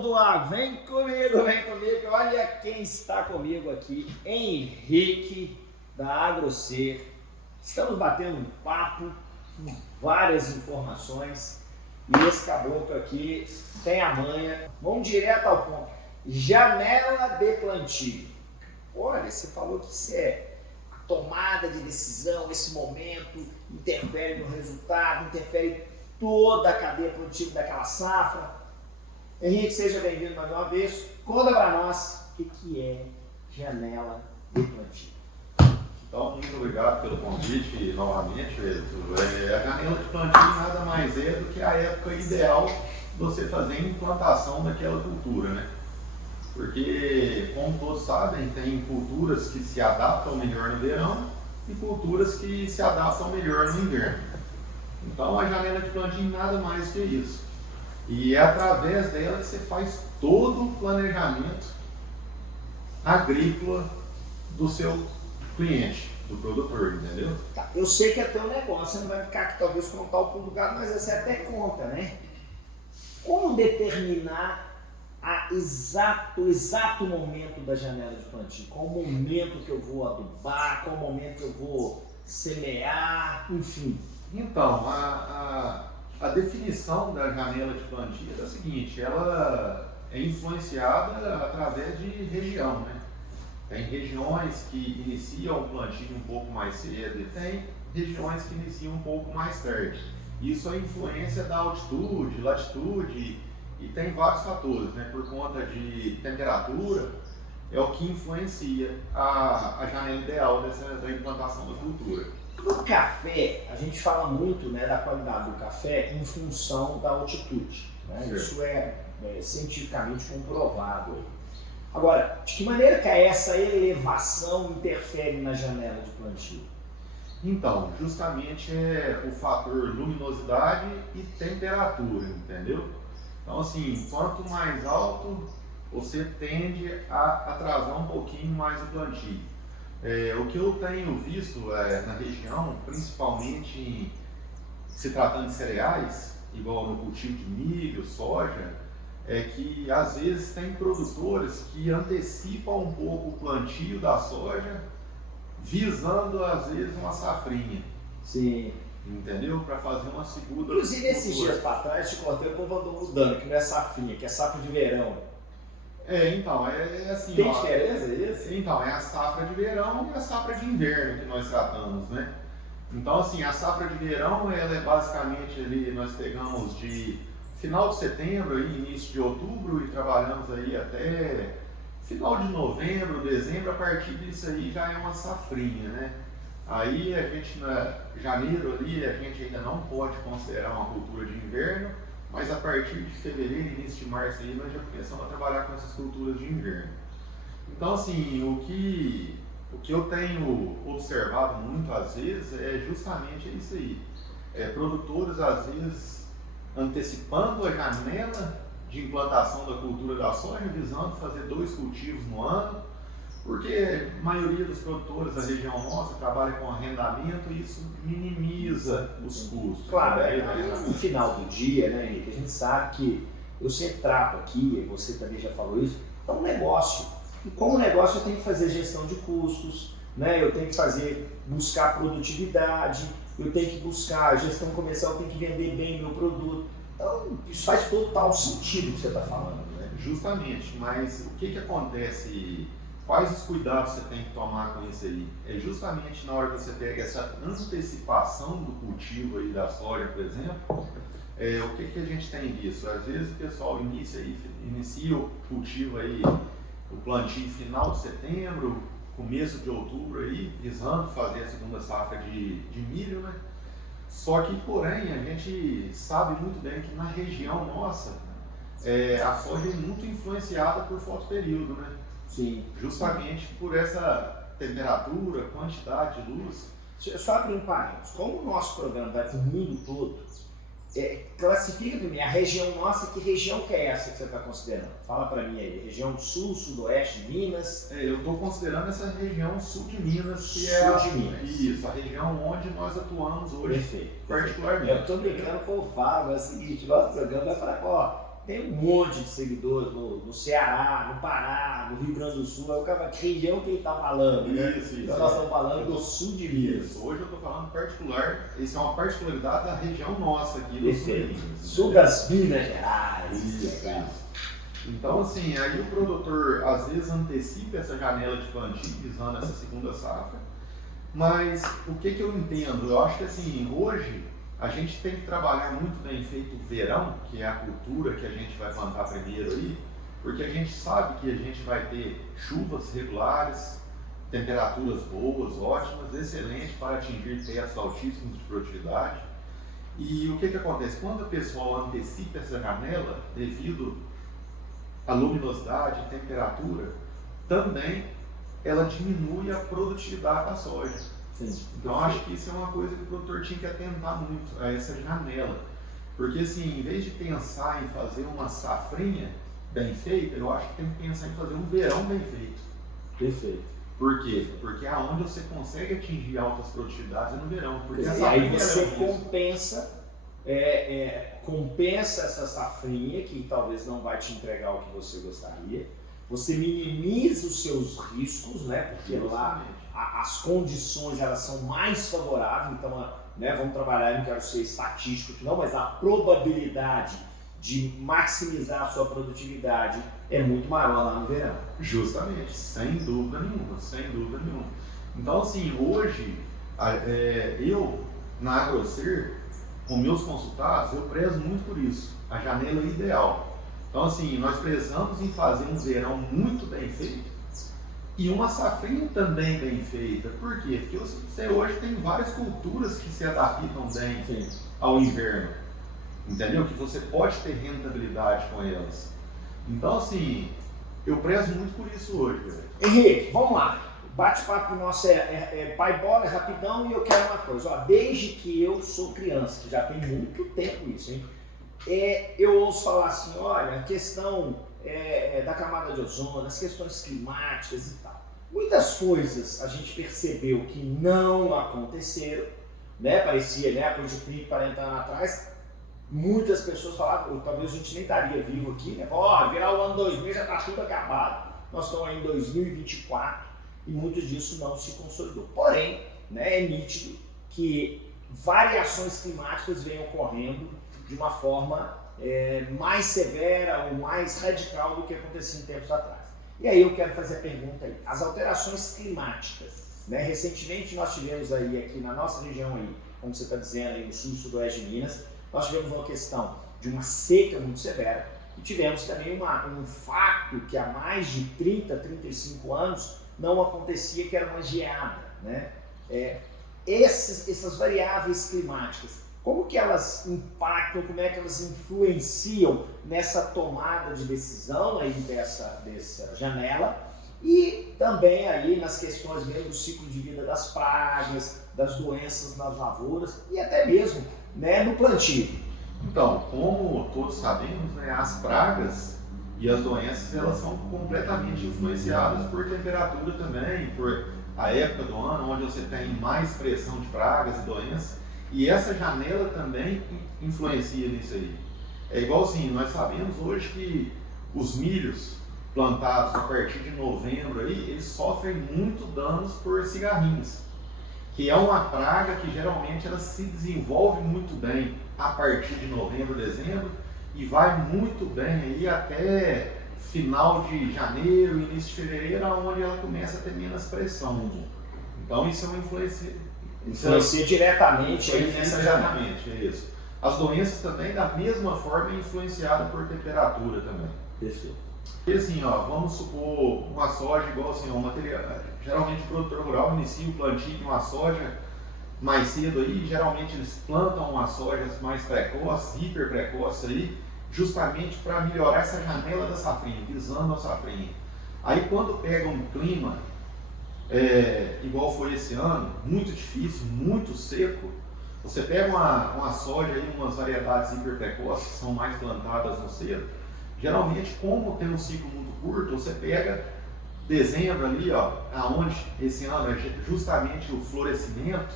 povo do agro, vem comigo. Olha quem está comigo aqui, Henrique da AgroSer. Estamos batendo um papo com várias informações e esse caboclo aqui tem a manha. Vamos direto ao ponto. Janela de plantio. Olha, você falou que isso é a tomada de decisão, esse momento interfere no resultado, interfere toda a cadeia produtiva daquela safra. Henrique, seja bem-vindo mais uma vez. Conta para nós o que é janela de plantio. Então, muito obrigado pelo convite novamente, Edson. A janela de plantio nada mais é do que a época ideal de você fazer a implantação daquela cultura, né? Porque, como todos sabem, tem culturas que se adaptam melhor no verão e culturas que se adaptam melhor no inverno. Então, a janela de plantio nada mais que isso. E é através dela que você faz todo o planejamento agrícola do seu cliente, do produtor, entendeu? Tá, eu sei que é teu negócio, você não vai ficar aqui talvez contar o pulo do gado, mas você até conta, né? Como determinar o exato momento da janela de plantio? Qual o momento que eu vou adubar, qual o momento que eu vou semear, enfim. Então, a definição da janela de plantio é a seguinte, ela é influenciada através de região, né? Tem regiões que iniciam o plantio um pouco mais cedo e tem regiões que iniciam um pouco mais tarde. Isso é influência da altitude, latitude e tem vários fatores, né? Por conta de temperatura, é o que influencia a janela ideal da implantação da cultura. No café, a gente fala muito, né, da qualidade do café em função da altitude, né? Isso é cientificamente comprovado. Agora, de que maneira que essa elevação interfere na janela de plantio? Então, justamente é o fator luminosidade e temperatura, entendeu? Então, assim, quanto mais alto, você tende a atrasar um pouquinho mais o plantio. O que eu tenho visto na região, principalmente se tratando de cereais, igual no cultivo de milho, soja, é que às vezes tem produtores que antecipam um pouco o plantio da soja, visando às vezes uma safrinha. Sim. Entendeu? Para fazer uma segunda. Inclusive esses dias para trás, te contei, o povo andou mudando, que não é safrinha, que é safra de verão. Então, é assim. Tem diferença isso? Então, é a safra de verão e a safra de inverno que nós tratamos, né? Então, assim, a safra de verão, ela é basicamente ali, nós pegamos de final de setembro, aí, início de outubro e trabalhamos aí até final de novembro, dezembro, a partir disso aí já é uma safrinha, né? Aí a gente, janeiro ali, a gente ainda não pode considerar uma cultura de inverno, mas a partir de fevereiro, início de março aí, nós já começamos a trabalhar com essas culturas de inverno. Então, assim, o que eu tenho observado muito às vezes é justamente isso aí. Produtores, às vezes, antecipando a janela de implantação da cultura da soja, visando fazer 2 cultivos no ano, porque a maioria dos produtores da região nossa trabalha com arrendamento e isso minimiza os custos. Claro, no final do dia, né, Henrique, a gente sabe que eu sempre trato aqui, você também já falou isso, é um negócio. E como negócio eu tenho que fazer gestão de custos, né, eu tenho que buscar produtividade, eu tenho que buscar gestão comercial, eu tenho que vender bem meu produto. Então, isso faz total sentido o que você está falando, né? Justamente, mas o que acontece? Quais os cuidados você tem que tomar com isso aí? É justamente na hora que você pega essa antecipação do cultivo aí da soja, por exemplo, o que a gente tem visto? Às vezes o pessoal inicia o cultivo aí, o plantio final de setembro, começo de outubro aí, visando fazer a segunda safra de milho, né? Só que, porém, a gente sabe muito bem que na região nossa, a soja é muito influenciada por fotoperíodo, né? Sim. Justamente por essa temperatura, quantidade de luz. Só abrir um parênteses, como o nosso programa vai para o mundo todo, classifica para mim a região nossa, que região que é essa que você está considerando? Fala para mim aí, região sul, sudoeste, Minas? Eu estou considerando essa região sul de Minas, que sul de Minas. Isso, a região onde nós atuamos hoje. Perfeito. Particularmente. Eu estou brincando com o Fábio, é o seguinte, nosso programa vai para tem um monte de seguidores no Ceará, no Pará, no Rio Grande do Sul, é o cara, que região que ele está falando, né? Isso. Então nós estamos falando do sul de Minas. Hoje eu estou falando particular, isso é uma particularidade da região nossa aqui do sul de Minas. Sul das Minas Gerais. Isso. Então, assim, aí o produtor às vezes antecipa essa janela de plantio visando essa segunda safra, mas o que eu entendo? Eu acho que assim, hoje a gente tem que trabalhar muito bem feito o verão, que é a cultura que a gente vai plantar primeiro aí, porque a gente sabe que a gente vai ter chuvas regulares, temperaturas boas, ótimas, excelentes para atingir tetos altíssimos de produtividade. E o que acontece? Quando o pessoal antecipa essa janela, devido a luminosidade, a temperatura, também ela diminui a produtividade da soja. Sim. Então acho que isso é uma coisa que o produtor tinha que atentar muito a essa janela. Porque assim, em vez de pensar em fazer uma safrinha bem feita, eu acho que tem que pensar em fazer um verão bem feito. Perfeito. Por quê? Porque é onde você consegue atingir altas produtividades é no verão. Porque E aí você compensa essa safrinha que talvez não vai te entregar o que você gostaria. Você minimiza os seus riscos, né? Porque lá as condições elas são mais favoráveis. Então, né, vamos trabalhar, não quero ser estatístico, não, mas a probabilidade de maximizar a sua produtividade é muito maior lá no verão. Justamente, sem dúvida nenhuma. Então, assim, hoje, eu, na AgroSer, com meus consultados, eu prezo muito por isso, a janela ideal. Então, assim, nós prezamos em fazer um verão muito bem feito e uma safrinha também bem feita. Por quê? Porque você hoje tem várias culturas que se adaptam bem ao inverno, entendeu? Que você pode ter rentabilidade com elas. Então, assim, eu prezo muito por isso hoje, velho. Henrique, vamos lá. Bate-papo nosso pai bola, é rapidão, e eu quero uma coisa. Ó, desde que eu sou criança, que já tem muito tempo isso, hein? Eu ouço falar assim, olha, a questão da camada de ozônio, as questões climáticas e tal. Muitas coisas a gente percebeu que não aconteceram, né? Parecia, né, coisa de 30, 40 anos atrás. Muitas pessoas falavam, talvez a gente nem estaria vivo aqui, né? Ó, virar o ano 2000 já está tudo acabado. Nós estamos aí em 2024 e muito disso não se consolidou. Porém, né, é nítido que variações climáticas vêm ocorrendo de uma forma mais severa ou mais radical do que acontecia em tempos atrás. E aí eu quero fazer a pergunta aí, as alterações climáticas, né? Recentemente nós tivemos aí aqui na nossa região aí, como você está dizendo aí no sul e sudoeste de Minas, nós tivemos uma questão de uma seca muito severa e tivemos também um fato que há mais de 30, 35 anos não acontecia, que era uma geada, né? Essas variáveis climáticas, como que elas impactam, como é que elas influenciam nessa tomada de decisão aí dessa janela e também aí nas questões mesmo do ciclo de vida das pragas, das doenças nas lavouras e até mesmo, né, no plantio? Então, como todos sabemos, né, as pragas e as doenças elas são completamente influenciadas por temperatura também, por a época do ano onde você tem mais pressão de pragas e doenças. E essa janela também influencia nisso aí. É igual assim, nós sabemos hoje que os milhos plantados a partir de novembro aí, eles sofrem muito danos por cigarrinhos, que é uma praga que geralmente ela se desenvolve muito bem a partir de novembro, dezembro e vai muito bem aí até final de janeiro, início de fevereiro, onde ela começa a ter menos pressão. Então isso é uma influencia diretamente aí nessa janela. Exatamente, é isso. As doenças também, da mesma forma, é influenciada por temperatura também. Perfeito. E assim, ó, vamos supor uma soja igual assim, um material. Geralmente o produtor rural inicia o plantio de uma soja mais cedo aí, geralmente eles plantam uma soja mais precoce, hiper precoce aí, justamente para melhorar essa janela da safrinha, visando a safrinha. Aí quando pega um clima igual foi esse ano, muito difícil, muito seco, você pega uma soja aí, umas variedades hiper precoces que são mais plantadas no cedo, geralmente como tem um ciclo muito curto, você pega dezembro ali, ó, aonde esse ano é justamente o florescimento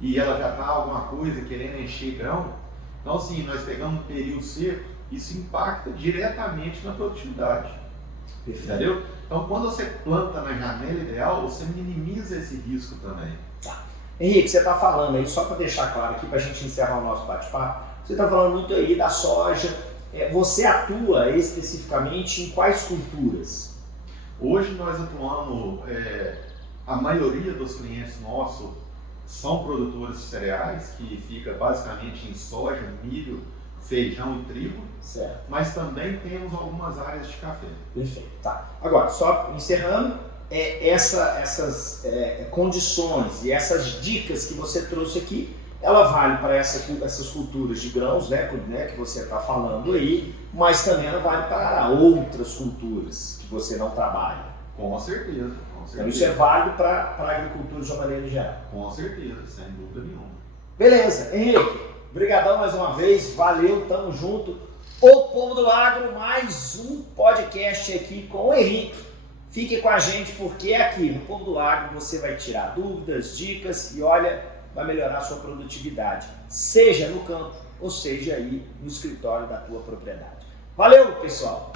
e ela já está alguma coisa querendo encher grão. Então assim, nós pegamos um período seco isso impacta diretamente na produtividade. Perfeito. Entendeu? Então, quando você planta na janela ideal, você minimiza esse risco também. Tá. Henrique, você está falando aí, só para deixar claro aqui, para a gente encerrar o nosso bate-papo, você está falando muito aí da soja. Você atua especificamente em quais culturas? Hoje nós atuamos, a maioria dos clientes nossos são produtores de cereais, que fica basicamente em soja, milho, feijão e trigo, Certo. mas também temos algumas áreas de café. Perfeito. Tá. Agora, só encerrando, essas condições e essas dicas que você trouxe aqui, ela vale para essas culturas de grãos, né, que você está falando aí, mas também ela vale para outras culturas que você não trabalha. Com certeza. Então isso é válido para a agricultura de uma maneira geral. Com certeza, sem dúvida nenhuma. Beleza, Henrique, brigadão mais uma vez, valeu, tamo junto. O Povo do Agro, mais um podcast aqui com o Henrique. Fique com a gente, porque aqui no Povo do Agro você vai tirar dúvidas, dicas e olha, vai melhorar a sua produtividade, seja no campo ou seja aí no escritório da tua propriedade. Valeu, pessoal!